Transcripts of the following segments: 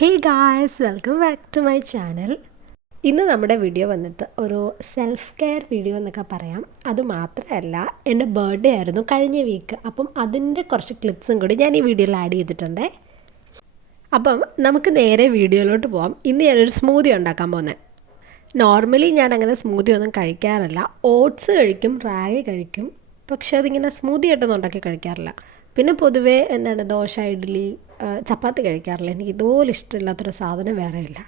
Hey guys, welcome back to my channel. ഇന്ന് നമ്മുടെ video വന്നിട്ട് ഒരു സെൽഫ് കെയർ വീഡിയോ എന്നൊക്കെ പറയാം. അതുമാത്രമല്ല, എൻ്റെ ബർത്ത്ഡേ ആയിരുന്നു കഴിഞ്ഞ വീക്ക്. അപ്പം അതിൻ്റെ കുറച്ച് ക്ലിപ്സും കൂടി ഞാൻ ഈ വീഡിയോയിൽ ആഡ് ചെയ്തിട്ടുണ്ട്. അപ്പം നമുക്ക് നേരെ വീഡിയോയിലോട്ട് പോകാം. ഇന്ന് ഞാനൊരു സ്മൂതി ഉണ്ടാക്കാൻ പോകുന്നത്. നോർമലി ഞാൻ അങ്ങനെ സ്മൂതി ഒന്നും കഴിക്കാറില്ല. ഓട്സ് കഴിക്കും, റാഗി കഴിക്കും, പക്ഷേ അതിങ്ങനെ സ്മൂതി ആയിട്ടൊന്നും ഉണ്ടാക്കി കഴിക്കാറില്ല. പിന്നെ പൊതുവേ ദോശ, ഇഡ്ഡലി, ചപ്പാത്തി കഴിക്കാറില്ല. എനിക്ക് ഇതുപോലെ ഇഷ്ടമില്ലാത്തൊരു സാധനം വേറെയില്ല.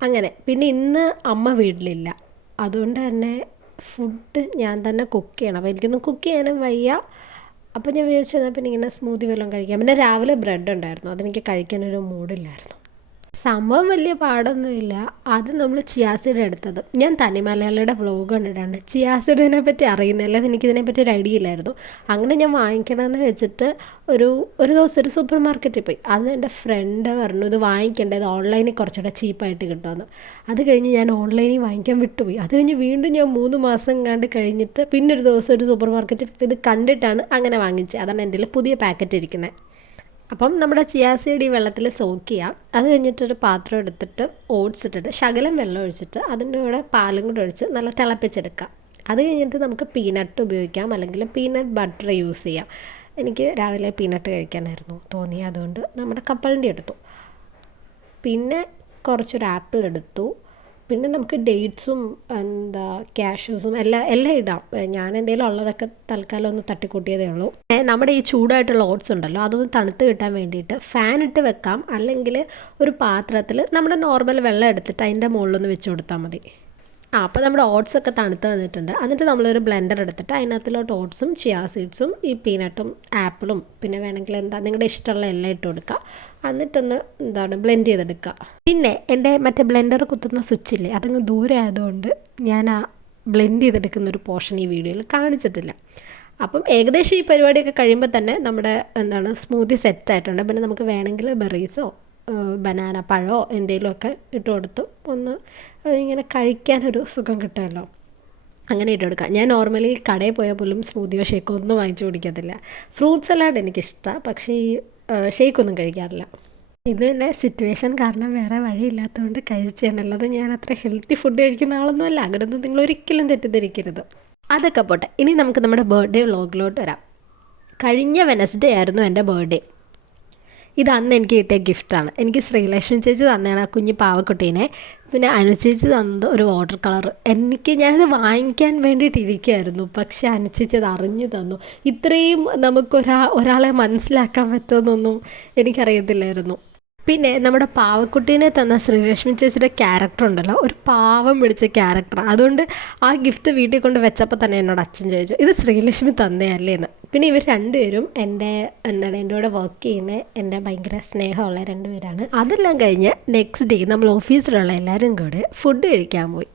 അങ്ങനെ പിന്നെ ഇന്ന് അമ്മ വീട്ടിലില്ല, അതുകൊണ്ട് തന്നെ ഫുഡ് ഞാൻ തന്നെ കുക്ക് ചെയ്യണം. അപ്പോൾ എനിക്കൊന്നും കുക്ക് ചെയ്യാനും വയ്യ. അപ്പോൾ ഞാൻ വിചാരിച്ചു എന്നാൽ പിന്നെ ഇങ്ങനെ സ്മൂതി വല്ലതും കഴിക്കാം. പിന്നെ രാവിലെ ബ്രെഡ് ഉണ്ടായിരുന്നു, അതെനിക്ക് കഴിക്കാനൊരു മൂഡില്ലായിരുന്നു. സംഭവം വലിയ പാടൊന്നുമില്ല. ആദ്യം നമ്മൾ ചിയാസീഡ് എടുത്തത്. ഞാൻ തനി മലയാളിയുടെ വ്ളോഗ് കണ്ടിട്ടാണ് ചിയാസീഡിനെ പറ്റി അറിയുന്നില്ല, എനിക്കിതിനെപ്പറ്റി ഒരു ഐഡിയ ഇല്ലായിരുന്നു. അങ്ങനെ ഞാൻ വാങ്ങിക്കണമെന്ന് വെച്ചിട്ട് ഒരു ദിവസം ഒരു സൂപ്പർ മാർക്കറ്റിൽ പോയി. അത് എൻ്റെ ഫ്രണ്ട് പറഞ്ഞു ഇത് വാങ്ങിക്കേണ്ടത് ഓൺലൈനിൽ കുറച്ചുകൂടെ ചീപ്പായിട്ട് കിട്ടുമെന്ന്. അത് കഴിഞ്ഞ് ഞാൻ ഓൺലൈനിൽ വാങ്ങിക്കാൻ വിട്ടുപോയി. അത് കഴിഞ്ഞ് വീണ്ടും ഞാൻ 3 മാസം കണ്ട് കഴിഞ്ഞിട്ട് പിന്നെ ഒരു ദിവസം ഒരു സൂപ്പർ മാർക്കറ്റിൽ ഇത് കണ്ടിട്ടാണ് അങ്ങനെ വാങ്ങിച്ചത്. അതാണ് എൻ്റെ പുതിയ പാക്കറ്റ് ഇരിക്കുന്നത്. അപ്പം നമ്മുടെ ചിയാ സീഡ് ഈ വെള്ളത്തിൽ സോക്ക് ചെയ്യാം. അത് കഴിഞ്ഞിട്ടൊരു പാത്രം എടുത്തിട്ട് ഓട്സ് ഇട്ടിട്ട് ശകലം വെള്ളം ഒഴിച്ചിട്ട് അതിൻ്റെ കൂടെ പാലും കൂടെ ഒഴിച്ച് നല്ല തിളപ്പിച്ചെടുക്കാം. അത് കഴിഞ്ഞിട്ട് നമുക്ക് പീനട്ട് ഉപയോഗിക്കാം, അല്ലെങ്കിൽ പീനട്ട് ബട്ടർ യൂസ് ചെയ്യാം. എനിക്ക് രാവിലെ പീനട്ട് കഴിക്കാനായിരുന്നു തോന്നി, അതുകൊണ്ട് നമ്മുടെ കപ്പലണ്ടി എടുത്തു. പിന്നെ കുറച്ചൊരു ആപ്പിൾ എടുത്തു. പിന്നെ നമുക്ക് ഡേറ്റ്സും കാഷ്യൂസും എല്ലാം ഇടാം. ഞാൻ എൻ്റെ ഉള്ളതൊക്കെ തൽക്കാലം ഒന്ന് തട്ടിക്കൂട്ടിയതേ ഉള്ളൂ. നമ്മുടെ ഈ ചൂടായിട്ടുള്ള ഓട്സ് ഉണ്ടല്ലോ, അതൊന്ന് തണുത്ത് കിട്ടാൻ വേണ്ടിയിട്ട് ഫാൻ ഇട്ട് വെക്കാം, അല്ലെങ്കിൽ ഒരു പാത്രത്തിൽ നമ്മുടെ നോർമൽ വെള്ളം എടുത്തിട്ട് അതിൻ്റെ മുകളിലൊന്ന് വെച്ച് കൊടുത്താൽ മതി. അപ്പോൾ നമ്മുടെ ഓട്സൊക്കെ തണുത്ത് വന്നിട്ടുണ്ട്. എന്നിട്ട് നമ്മളൊരു ബ്ലെൻഡർ എടുത്തിട്ട് അതിനകത്തിലോട്ട് ഓട്സും ചിയാ സീഡ്സും ഈ പീനട്ടും ആപ്പിളും പിന്നെ വേണമെങ്കിൽ നിങ്ങളുടെ ഇഷ്ടമുള്ള എല്ലാം ഇട്ട് കൊടുക്കുക. എന്നിട്ടൊന്ന് ബ്ലെൻഡ് ചെയ്തെടുക്കുക. പിന്നെ എൻ്റെ മറ്റേ ബ്ലെൻഡർ കുത്തുന്ന സ്വിച്ചില്ലേ, അതങ്ങ് ദൂരെ ആയതുകൊണ്ട് ഞാൻ ആ ബ്ലെൻഡ് ചെയ്തെടുക്കുന്നൊരു പോർഷൻ ഈ വീഡിയോയിൽ കാണിച്ചിട്ടില്ല. അപ്പം ഏകദേശം ഈ പരിപാടിയൊക്കെ കഴിയുമ്പോൾ തന്നെ നമ്മുടെ സ്മൂത്തി സെറ്റായിട്ടുണ്ട്. പിന്നെ നമുക്ക് വേണമെങ്കിൽ ബെറീസോ ബനാന പഴമോ എന്തെങ്കിലുമൊക്കെ ഇട്ട് കൊടുത്ത് ഒന്ന് ഇങ്ങനെ കഴിക്കാനൊരു സുഖം കിട്ടുമല്ലോ, അങ്ങനെ ഇട്ട് കൊടുക്കാം. ഞാൻ നോർമലി കടയിൽ പോയാൽ പോലും സ്മൂത്തിയോ ഷേക്കോ ഒന്നും വാങ്ങിച്ചു കുടിക്കത്തില്ല. ഫ്രൂട്ട് സലാഡ് എനിക്കിഷ്ടമാണ്, പക്ഷേ ഈ ഷേക്കൊന്നും കഴിക്കാറില്ല. ഇത് തന്നെ സിറ്റുവേഷൻ കാരണം വേറെ വഴിയില്ലാത്തതുകൊണ്ട് കഴിച്ചതല്ലാതെ ഞാൻ അത്ര ഹെൽത്തി ഫുഡ് കഴിക്കുന്ന ആളൊന്നുമല്ല. അങ്ങനെയൊന്നും നിങ്ങൾ ഒരിക്കലും തെറ്റിദ്ധരിക്കരുത്. അതൊക്കെ പോട്ടെ, ഇനി നമുക്ക് നമ്മുടെ ബർത്ത്ഡേ വ്ളോഗിലോട്ട് വരാം. കഴിഞ്ഞ വെനസ്ഡേ ആയിരുന്നു എൻ്റെ ബർത്ത്ഡേ. ഇത് അന്ന് എനിക്ക് കിട്ടിയ ഗിഫ്റ്റാണ്. എനിക്ക് ശ്രീലക്ഷ്മി ചേച്ചി തന്നെയാണ് ആ കുഞ്ഞ് പാവക്കുട്ടീനെ. പിന്നെ അനുചേച്ചി തന്നത് ഒരു വാട്ടർ കളർ. ഞാനത് വാങ്ങിക്കാൻ വേണ്ടിയിട്ടിരിക്കുകയായിരുന്നു, പക്ഷേ അനുചേച്ചി അത് അറിഞ്ഞു തന്നു. ഇത്രയും ഒരാളെ മനസ്സിലാക്കാൻ പറ്റുമെന്നൊന്നും എനിക്കറിയത്തില്ലായിരുന്നു. പിന്നെ നമ്മുടെ പാവക്കുട്ടീനെ തന്ന ശ്രീലക്ഷ്മി ചേച്ചിയുടെ ക്യാരക്ടർ ഉണ്ടല്ലോ, ഒരു പാവം പിടിച്ച ക്യാരക്ടറാണ്. അതുകൊണ്ട് ആ ഗിഫ്റ്റ് വീട്ടിൽ കൊണ്ട് വെച്ചപ്പോൾ തന്നെ എന്നോട് അച്ഛൻ ചോദിച്ചു ഇത് ശ്രീലക്ഷ്മി തന്നെയല്ലേ എന്ന്. പിന്നെ ഇവർ രണ്ടുപേരും എൻ്റെ കൂടെ വർക്ക് ചെയ്യുന്ന എൻ്റെ ഭയങ്കര സ്നേഹമുള്ള രണ്ടുപേരാണ്. അതെല്ലാം കഴിഞ്ഞ് നെക്സ്റ്റ് ഡേ നമ്മൾ ഓഫീസിലുള്ള എല്ലാവരും കൂടെ ഫുഡ് കഴിക്കാൻ പോയി.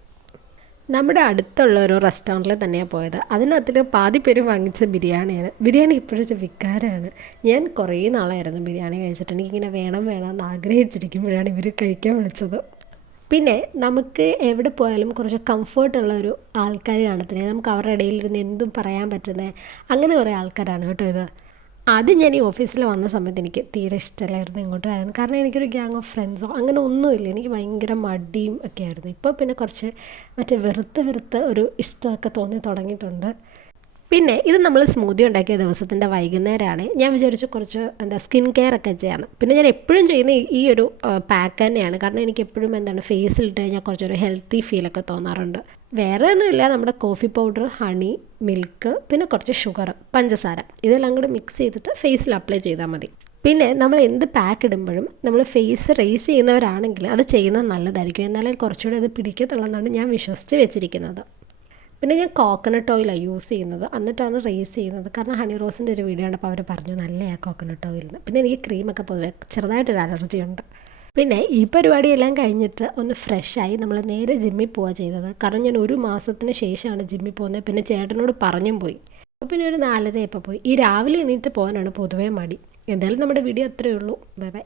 നമ്മുടെ അടുത്തുള്ള ഒരു റെസ്റ്റോറൻറ്റിൽ തന്നെയാണ് പോയത്. അതിനകത്ത് പാതി പേരും വാങ്ങിച്ച ബിരിയാണിയാണ്. ബിരിയാണി ഇപ്പോഴൊരു വികാരമാണ്. ഞാൻ കുറേ നാളായിരുന്നു ബിരിയാണി കഴിച്ചിട്ട്. എനിക്കിങ്ങനെ വേണം എന്ന് ആഗ്രഹിച്ചിരിക്കുമ്പോഴാണ് ഇവർ കഴിക്കാൻ വിളിച്ചത്. പിന്നെ നമുക്ക് എവിടെ പോയാലും കുറച്ച് കംഫർട്ടുള്ളൊരു ആൾക്കാർ കാണത്തില്ലേ, നമുക്ക് അവരുടെ ഇടയിലിരുന്ന് എന്തും പറയാൻ പറ്റുന്നത്, അങ്ങനെ കുറേ ആൾക്കാരാണ് കേട്ടോ ഇത്. ആദ്യം ഞാൻ ഈ ഓഫീസിൽ വന്ന സമയത്ത് എനിക്ക് തീരെ ഇഷ്ടമല്ലായിരുന്നു ഇങ്ങോട്ട് വരാൻ. കാരണം എനിക്കൊരു ഗ്യാങ് ഓഫ് ഫ്രണ്ട്സോ അങ്ങനെ ഒന്നുമില്ല. എനിക്ക് ഭയങ്കര മടിയും ഒക്കെ ആയിരുന്നു. ഇപ്പോൾ പിന്നെ കുറച്ച് വെറുത്ത് ഒരു ഇഷ്ടമൊക്കെ തോന്നി തുടങ്ങിയിട്ടുണ്ട്. പിന്നെ ഇത് നമ്മൾ സ്മൂത്തി ഉണ്ടാക്കിയ ദിവസത്തിൻ്റെ വൈകുന്നേരമാണ്. ഞാൻ വിചാരിച്ചു കുറച്ച് സ്കിൻ കെയർ ഒക്കെ ചെയ്യാമെന്ന്. പിന്നെ ഞാൻ എപ്പോഴും ചെയ്യുന്ന ഈ ഒരു പാക്ക് തന്നെയാണ്. കാരണം എനിക്ക് എപ്പോഴും ഫേസിലിട്ട് കഴിഞ്ഞാൽ കുറച്ചൊരു ഹെൽത്തി ഫീലൊക്കെ തോന്നാറുണ്ട്. വേറെ ഒന്നുമില്ല, നമ്മുടെ കോഫി പൗഡർ, ഹണി, മിൽക്ക്, പിന്നെ കുറച്ച് ഷുഗർ, പഞ്ചസാര, ഇതെല്ലാം കൂടി മിക്സ് ചെയ്തിട്ട് ഫേസിൽ അപ്ലൈ ചെയ്താൽ മതി. പിന്നെ നമ്മൾ എന്ത് പാക്ക് ഇടുമ്പോഴും നമ്മൾ ഫേസ് റേസ് ചെയ്യുന്നവരാണെങ്കിൽ അത് ചെയ്യുന്നത് നല്ലതായിരിക്കും. എന്നാലേ കുറച്ചുകൂടി അത് പിടിക്കത്തുള്ളതെന്നാണ് ഞാൻ വിശ്വസിച്ച് വെച്ചിരിക്കുന്നത്. പിന്നെ ഞാൻ കോക്കനട്ട് ഓയിലാണ് യൂസ് ചെയ്യുന്നത്, എന്നിട്ടാണ് റേസ് ചെയ്യുന്നത്. കാരണം ഹണി റോസിൻ്റെ ഒരു വീഡിയോ കണ്ടപ്പോൾ അവർ പറഞ്ഞു നല്ലതാണ് കോക്കനട്ട് ഓയിലിന്. പിന്നെ എനിക്ക് ക്രീമൊക്കെ പൊതുവെ ചെറുതായിട്ടൊരു അലർജി ഉണ്ട്. പിന്നെ ഈ പരിപാടിയെല്ലാം കഴിഞ്ഞിട്ട് ഒന്ന് ഫ്രഷായി നമ്മൾ നേരെ ജിമ്മിൽ പോവുക ചെയ്തത്. കാരണം ഞാൻ 1 മാസത്തിന് ശേഷമാണ് ജിമ്മിൽ പോകുന്നത്. പിന്നെ ചേട്ടനോട് പറഞ്ഞും പോയി. അപ്പോൾ പിന്നെ ഒരു 4:30 പോയി. ഈ രാവിലെ എണീറ്റ് പോകാനാണ് പൊതുവേ മടി. എന്തായാലും നമ്മുടെ വീഡിയോ അത്രയേ ഉള്ളൂ. Bye bye.